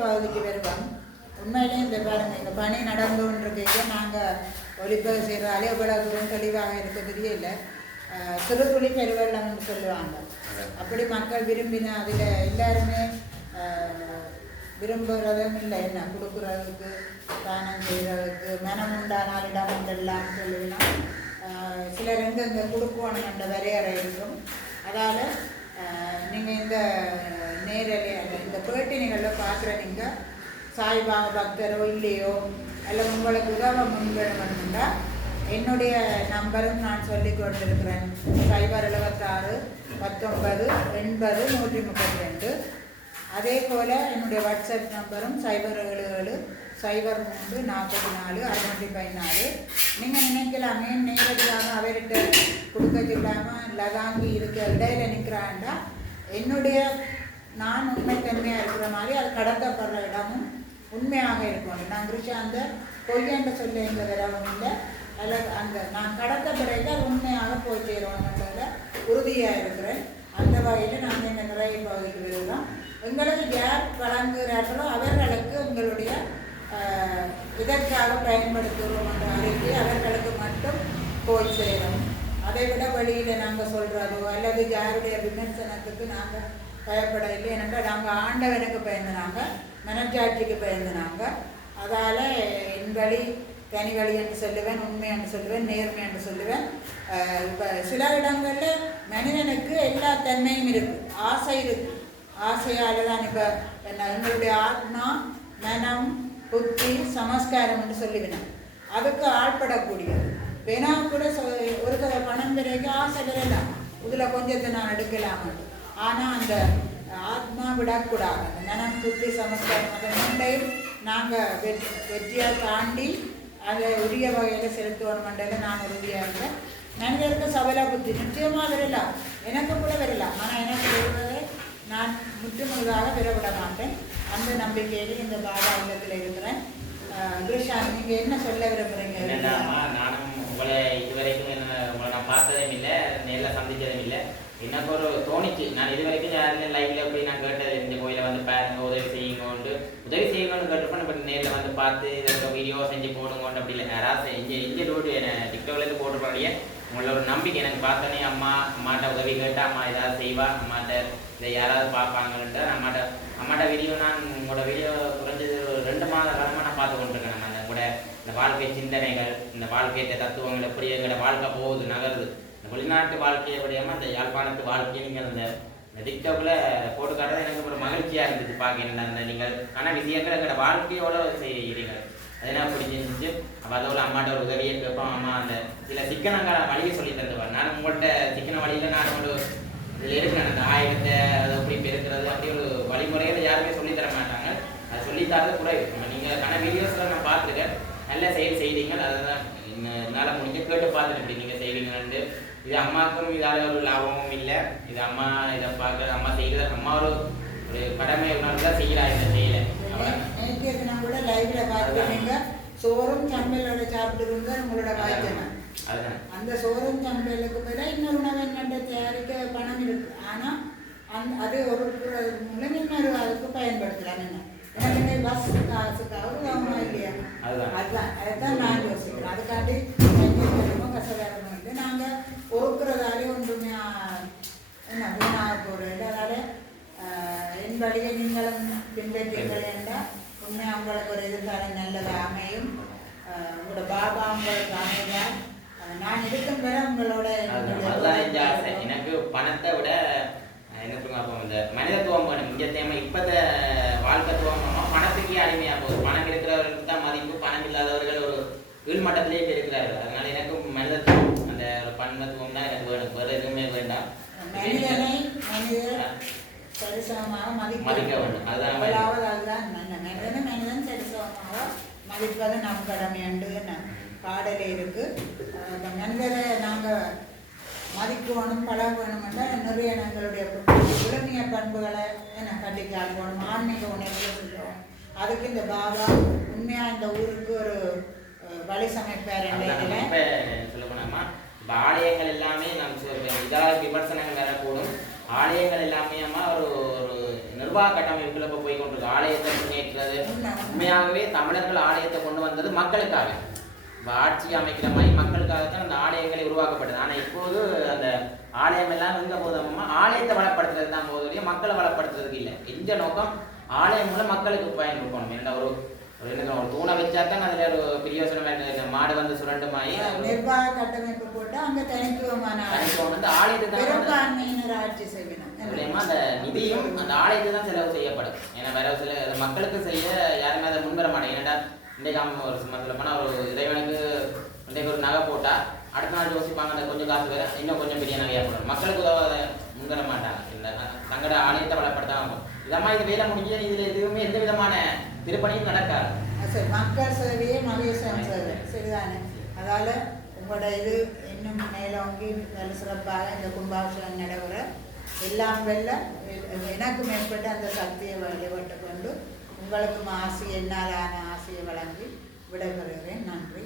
பகுதிக்கு வருவோம் உண்மையிலே இந்த பாருங்க இந்த பணி நடந்து கொண்டிருக்கையில நாங்கள் ஒளிப்பதிவு செய்கிறதாலே இவ்வளோ தூரம் தெளிவாக இருக்க தெரியல. அஹ், பெருவெள்ளம்னு சொல்லுவாங்க. அப்படி மக்கள் விரும்பின அதில் எல்லாருமே விரும்புகிறதும் இல்லை. என்ன கொடுக்குறதுக்கு தானம் செய்கிறதுக்கு மனம் உண்டானால் இடம் உண்டெல்லாம் சொல்லுவினா சிலர் எங்கெங்கே கொடுக்கணும் என்ற வரையறை இருக்கும். அதால் நீங்கள் இந்த நேரலை இந்த பேட்டி நிகழ்வில் பார்க்குற நீங்கள் சாய்பாபா பக்தரோ இல்லையோ அல்ல உங்களுக்கு உதவ முன்வேணுமெண்டா என்னுடைய நம்பரும் நான் சொல்லி கொண்டிருக்கிறேன். சைபர் எழுபத்தாறு பத்தொன்பது எண்பது நூற்றி முப்பத்தி ரெண்டு. அதே போல் என்னுடைய வாட்ஸ்அப் நம்பரும் சைபர் ஏழு ஏழு சைபர் மூன்று நாற்பத்தி நாலு அறுநூற்றி பதினாலு. நீங்கள் நினைக்கலாமே நேரடியாக அவர்கிட்ட கொடுக்க இல்லாமல் லதாங்கி இருக்க இடையில நிற்கிறாண்டா என்னுடைய நான் உண்மைத்தன்மையாக இருக்கிற மாதிரி அது கடத்தப்படுற இடமும் உண்மையாக இருக்கணும் நான் கிருஷாந்த பொய்யன்ற சொல்ல எந்த விரவும் இல்லை. அல்லது அந்த நான் கடத்த பிறகு அது உண்மையாக போய் சேரணுன்றதுல உறுதியாக இருக்கிறேன். அந்த வகையில் நாங்கள் இந்த நிறைய பகுதிக்கு தான் எங்களுக்கு யார் வழங்குகிறார்களோ அவர்களுக்கு உங்களுடைய இதற்காக பயன்படுத்துகிறோம் என்ற அறிக்கை அவர்களுக்கு மட்டும் போய் சேரும். அதை விட வெளியில் நாங்கள் சொல்கிறதோ அல்லது யாருடைய விமர்சனத்துக்கு நாங்கள் பயப்படவில்லை ஏனென்றால் நாங்கள் ஆண்டவனுக்கு பயந்துனாங்க மனச்சாட்சிக்கு பயந்துனாங்க. அதால் என் வழி தனி வழி என்று சொல்லுவேன் உண்மை என்று சொல்லுவேன் நேர்மை என்று சொல்லுவேன். இப்போ சில இடங்களில் மனிதனுக்கு எல்லா தன்மையும் இருக்குது ஆசை இருக்குது ஆசையால் தான் இப்போ என்ன எங்களுடைய ஆத்மா மனம் புத்தி சமஸ்காரம் என்று சொல்லிவினேன் அதுக்கு ஆள்படக்கூடியது. வேணா கூட சொ- ஒரு தடவை பணம் பிறகு ஆசை பெறலாம் இதில் கொஞ்சத்தை நான் எடுக்கலாம் ஆனால் அந்த ஆத்மா விடக்கூடாது. அந்த மனம் புத்தி சமஸ்காரம் அந்த மூண்டையும் நாங்கள் வெற்றி வெற்றியாக தாண்டி அதை உரிய வகையில் செலுத்துவோம் நான் உறுதியாக இருக்கேன் மனிதருக்கு சபல புத்தி நிச்சயமாக வரலாம் எனக்கு கூட வரலாம் ஆனால் எனக்கு வருவதை நான் முற்றுமுழுதாக விடவிட மாட்டேன். அந்த நம்பிக்கையில் இந்த பாபா இல்லத்தில் இருக்கிறேன். அஹ் நீங்கள் என்ன சொல்ல விரும்புகிறீங்க நானும் உங்களை இதுவரைக்கும் உங்களை நான் பார்த்ததும் இல்லை நேரில் சந்திச்சதும் இல்லை. எனக்கு ஒரு தோணிச்சு. நான் இது வரைக்கும் யாருமே லைவ்ல எப்படி நான் கேட்டது இந்த கோயிலை வந்து பாருங்க உதவி செய்யுங்கோண்டு உதவி செய்யுங்கன்னு வீட்டில் வந்து பார்த்து இதற்கு வீடியோ செஞ்சு போடுங்கோண்டு அப்படி இல்லை. யாராவது இங்கே இங்கே லோடு என்ன டிக்டோக்லேருந்து போட்டுருப்பாடியே உங்களோட ஒரு நம்பிக்கை எனக்கு பார்த்தோன்னே அம்மா அம்மாட்ட உதவி கேட்டா அம்மா ஏதாவது செய்வா? அம்மாட்ட இதை யாராவது பார்ப்பாங்கன்ட்டு அம்மாட்ட அம்மாட்ட வீடியோ நான் உங்களோட வீடியோ குறைஞ்சது ஒரு ரெண்டு மாத காலமாக நான் பார்த்து கொண்டிருக்கேன் நான். அந்த கூட இந்த வாழ்க்கை சிந்தனைகள் இந்த வாழ்க்கையை தத்துவங்கள் எப்படி எங்களோட வாழ்க்கை போகுது நகருது. இந்த வெளிநாட்டு வாழ்க்கையை எப்படியாம இந்த யாழ்ப்பாணத்து வாழ்க்கையை நீங்கள் அந்த டிக்டாக்ல போட்டு காட்டுறது எனக்கு ஒரு மகிழ்ச்சியாக இருந்துச்சு பார்க்க அந்த நீங்கள் ஆனால் விஷயங்கள் எங்களோட வாழ்க்கையோட செய்கிறீங்க அது என்ன பிடிச்சிருந்துச்சு அப்போ அதோட அம்மாட்ட ஒரு உதவியை கேட்போம். அம்மா அந்த சில சிக்கனங்களை வழியை சொல்லி தந்துவார் நான் உங்கள்கிட்ட சிக்கன வழியில் நான் ஒரு இதில் இருக்கிறேன். அந்த ஆயிரத்தை அதை எப்படி பெருக்கிறது அப்படி ஒரு வழிமுறைகளை யாருமே சொல்லித் தர மாட்டாங்க. அது சொல்லித்தரது கூட இருக்கும். நீங்கள் கன வீடியோஸில் நான் பார்த்துருக்கேன். நல்ல செயல் செய்தீங்க அதுதான் என்னால் முடிஞ்ச கேட்டு பார்த்துட்டு இப்படி இது அம்மாவுக்கும் இதால ஒரு லாபமும் இல்லை. இது அம்மா இதை பார்க்க அம்மா செய்கிறது அம்மா ஒரு ஒரு கடமை உணர்வு தான் இந்த செயலை. அவளை நேற்று தினம் கூட லைவ்ல பார்த்துருந்தீங்க சோறும் சம்பலோட சாப்பிட்டுருங்க உங்களோட அதுதான் அந்த சோறும் சம்பலுக்கு பதிலாக இன்னொரு உணவு என்னட்ட தயாரிக்க பணம் இருக்கு. ஆனா அந்த அது ஒரு மூலம் இன்னொரு அதுக்கு பயன்படுத்தலாம் என்ன? பஸ் காசுக்கு ஒரு கவனமா இல்லையா. அதுதான் அதுதான் நான் யோசிக்கிறேன். அதுக்காண்டி எங்களுக்கு கசகாரமும் இல்லை நாங்க ஒருக்குறதாலே ஒன்றுமே ஆ, என்ன வீணாக போகிறது அதனால ஆஹ், என் வழியை நீங்களும் பின்பற்றீர்கள் என்றால் உண்மை உங்களுக்கு ஒரு எதிர்காலம் நல்லது அமையும். உங்களோட பாபா உங்களுக்கு ஆஹ், நான் இருக்கும் வரை உங்களோட எனக்கு பணத்தை விட என்ன சொல்லுங்க அப்போ இந்த மனிதத்துவம் வேணும். இங்கே தேவை இப்போத்த வாழ்க்கைத்துவம் வேணும் பணத்துக்கே அடிமையாக போகுது. பணம் இருக்கிறவர்களுக்கு தான் மதிப்பு. பணம் இல்லாதவர்கள் ஒரு கீழ்மட்டத்திலே இப்ப இருக்கிறார்கள். அதனால எனக்கு மனிதத்துவம் அந்த பன்மத்துவம் தான் எனக்கு வேணும். வேறு எதுவுமே வேண்டாம். மனிதனை மனிதர் சரிசமமாக மதிக்க வேண்டும். முதலாவது அதுதான் நல்ல மனிதனை சரிசமமாக மதிப்பது நம் கடமை என்று பாடலே இருக்கு அஹ் இந்த மனிதரை நாங்கள் மதிக்கணும் பழகணும் என்றால் நிறைய எங்களுடைய விழுமிய பண்புகளை என்ன கண்டிக்கால் போகணும் ஆன்மீக உணர்வுகளை சொல்லுவோம் அதுக்கு இந்த பாபா உண்மையா இந்த ஊருக்கு ஒரு வழி சமைப்பார் சொல்ல போனோமா இப்ப ஆலயங்கள் எல்லாமே இதாக விமர்சனங்கள் வரக்கூடும் ஆலயங்கள் எல்லாமே ஒரு ஒரு நிர்வாக கட்டமைப்புகள் இப்போ போய் கொண்டிருக்கு ஆலயத்தை முன்னேற்றது. உண்மையாகவே தமிழர்கள் ஆலயத்தை கொண்டு வந்தது மக்களுக்காக. இப்போ ஆட்சி அமைக்கிற மாதிரி மக்களுக்காகத்தான் அந்த ஆலயங்களை உருவாக்கப்பட்டது ஆனால் இப்போது அந்த ஆலயம் எல்லாம் எங்க போதுமா ஆலயத்தை வளப்படுத்துறது தான் போதும் மக்களை வளப்படுத்துறதுக்கு இல்லை. எந்த நோக்கம்? ஆலயம் மூலம் மக்களுக்கு பயன் கொடுக்கணும். என்ன ஒரு ஒரு தூணை வச்சா தான் அதுல ஒரு பிரியோசனம் மாடு வந்து சுரண்டுமாயி நிர்வாக கட்டமைப்பு போட்டு அங்க தனித்துவமான தனித்துவம் வந்து ஆலயத்தை தான் ஆட்சி செய்யணும். அந்த நிதியும் அந்த ஆலயத்துக்கு தான் செலவு செய்யப்படும். ஏன்னா வேற சில மக்களுக்கு செய்ய யாருமே அதை முன்வர மாட்டாங்க. ஏன்னா இன்றைக்கு அவங்க ஒரு சொல்ல ஒரு இறைவனுக்கு இன்றைக்கு ஒரு நகை போட்டா அடுத்த நாள் யோசிப்பாங்க அந்த கொஞ்சம் காசு வேற இன்னும் கொஞ்சம் பெரிய நகையா போடணும். மக்களுக்கு உதவ முன்வர மாட்டாங்க. இந்த தங்களோட ஆலயத்தை வளப்படுத்தாம. இதமா இது வேலை முடிஞ்சு இதுல எதுவுமே எந்த விதமான திருப்பணியும் நடக்காது. சரி மக்கள் சேவையே மகேசன் சேவை. சரிதானே? அதால உங்களோட இது இன்னும் மேலோங்கி நல்ல சிறப்பாக இந்த கும்பாபிஷேகம் நடைபெற எல்லாம் வெல்ல எ- எனக்கு மேற்பட்ட அந்த சக்தியை வழிபட்டு கொண்டு உங்களுக்கும் ஆசை என்னாலான ஆசையை வழங்கி விடைபெறுகிறேன். நன்றி.